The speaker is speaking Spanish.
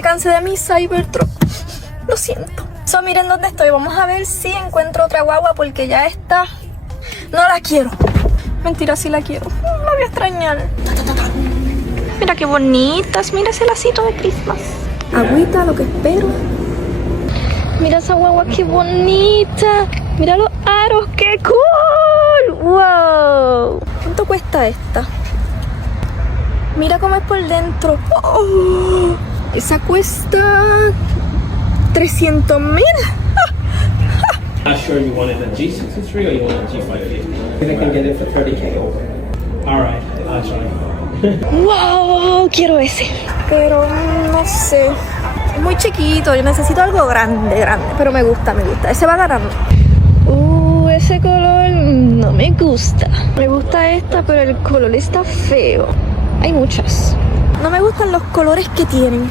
me cansé de mi Cybertruck. Lo siento. So, miren dónde estoy. Vamos a ver si encuentro otra guagua porque ya esta no la quiero. Mentira, sí la quiero. La voy a extrañar. Mira qué bonitas. Mira ese lacito de Christmas. Agüita, lo que espero. Mira esa guagua, qué bonita. Mira los aros, qué cool. Wow. ¿Cuánto cuesta esta? Mira cómo es por dentro. Oh, esa cuesta 300,000. Not sure you wanted a G63 or you want a G550. I can get it for 30K over. Alright, I'll try. Wow, quiero ese. Pero no sé. Es muy chiquito, yo necesito algo grande, pero me gusta. Ese va ganando. Ese color no me gusta. Me gusta esta, pero el color está feo. Hay muchas. No me gustan los colores que tienen.